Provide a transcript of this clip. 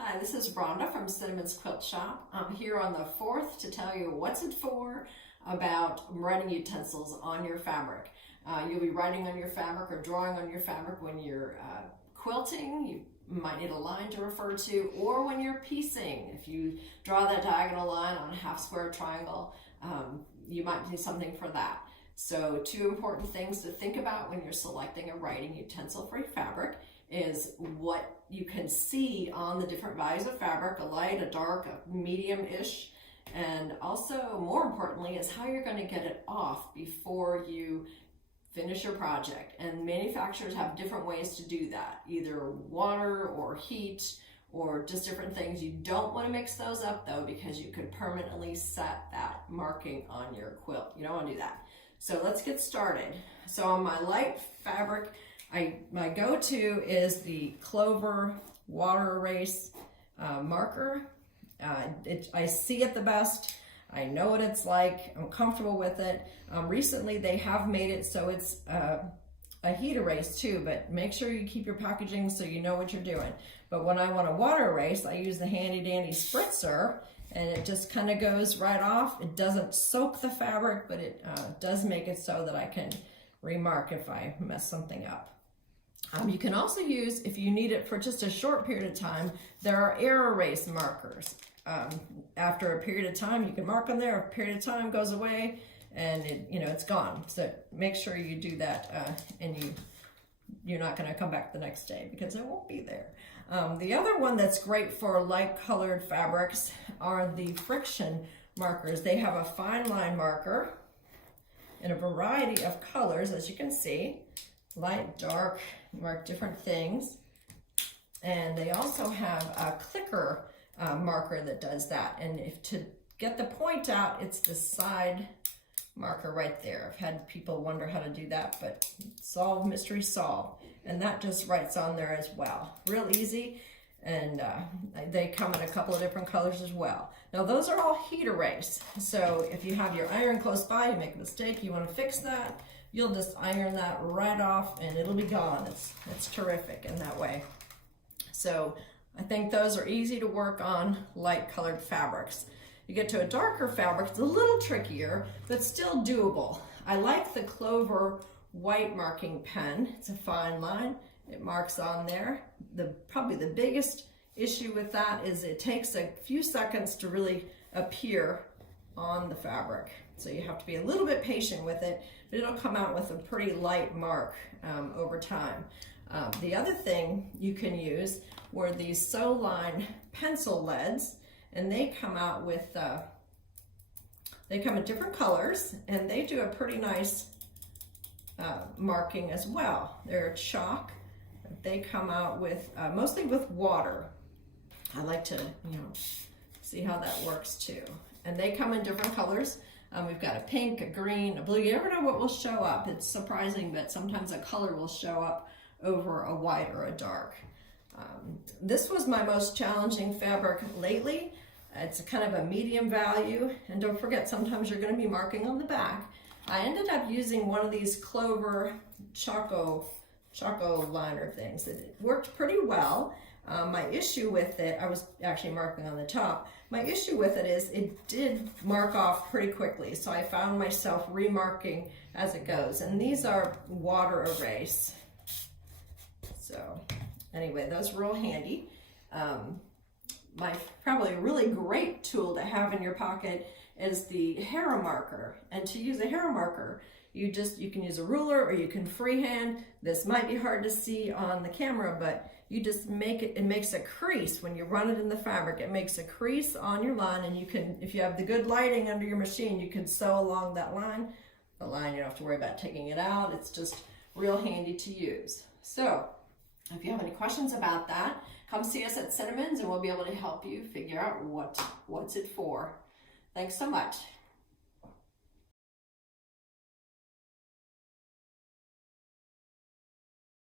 Hi, this is Rhonda from Cinnamon's Quilt Shop. I'm here on the 4th to tell you what's it for about writing utensils on your fabric. You'll be writing on your fabric or drawing on your fabric when you're quilting. You might need a line to refer to, or when you're piecing. If you draw that diagonal line on a half square triangle, you might need something for that. So 2 important things to think about when you're selecting a writing utensil for your fabric is what you can see on the different values of fabric, a light, a dark, a medium-ish, and also more importantly is how you're going to get it off before you finish your project. And manufacturers have different ways to do that, either water or heat or just different things. You don't want to mix those up though, because you could permanently set that marking on your quilt. You don't want to do that. So let's get started. So on my light fabric, my go-to is the Clover water erase marker. I see it the best. I know what it's like. I'm comfortable with it. Recently they have made it so it's a heat erase too, but make sure you keep your packaging so you know what you're doing. But when I want a water erase, I use the handy dandy spritzer, and it just kind of goes right off. It doesn't soak the fabric, but it does make it so that I can remark if I mess something up. You can also use, if you need it for just a short period of time, there are air erase markers. After a period of time, you can mark on there. A period of time goes away, and it's gone. So make sure you do that, and you're not going to come back the next day because it won't be there. The other one that's great for light colored fabrics are the friction markers. They have a fine line marker in a variety of colors, as you can see. Light, dark, mark different things. And they also have a clicker marker that does that. And if to get the point out, it's the side marker right there. I've had people wonder how to do that, but mystery solved. And that just writes on there as well. Real easy. And they come in a couple of different colors as well. Now those are all heat erase. So if you have your iron close by, you make a mistake, you want to fix that, you'll just iron that right off and it'll be gone. It's terrific in that way. So I think those are easy to work on light colored fabrics. You get to a darker fabric, it's a little trickier, but still doable. I like the Clover white marking pen. It's a fine line. It marks on there. Probably the biggest issue with that is it takes a few seconds to really appear on the fabric. So you have to be a little bit patient with it, but it'll come out with a pretty light mark over time. The other thing you can use were these Soline pencil leads, and they come out with, they come in different colors, and they do a pretty nice marking as well. They're chalk. They come out with, mostly with water. I like to, see how that works too. And they come in different colors. We've got a pink, a green, a blue. You never know what will show up. It's surprising, but sometimes a color will show up over a white or a dark. This was my most challenging fabric lately. It's kind of a medium value. And don't forget, sometimes you're going to be marking on the back. I ended up using one of these Clover Choco liner things. It worked pretty well. My issue with it, I was actually marking on the top. My issue with it is it did mark off pretty quickly, so I found myself remarking as it goes. And these are water erase. So anyway, those are real handy. Probably a really great tool to have in your pocket is the hair marker. And to use a hair marker, you can use a ruler or you can freehand. This might be hard to see on the camera, but you just it makes a crease when you run it in the fabric. It makes a crease on your line, and you can, if you have the good lighting under your machine, you can sew along that line. The line, you don't have to worry about taking it out. It's just real handy to use. So if you have any questions about that, come see us at Cinnamon's and we'll be able to help you figure out what's it for. Thanks so much.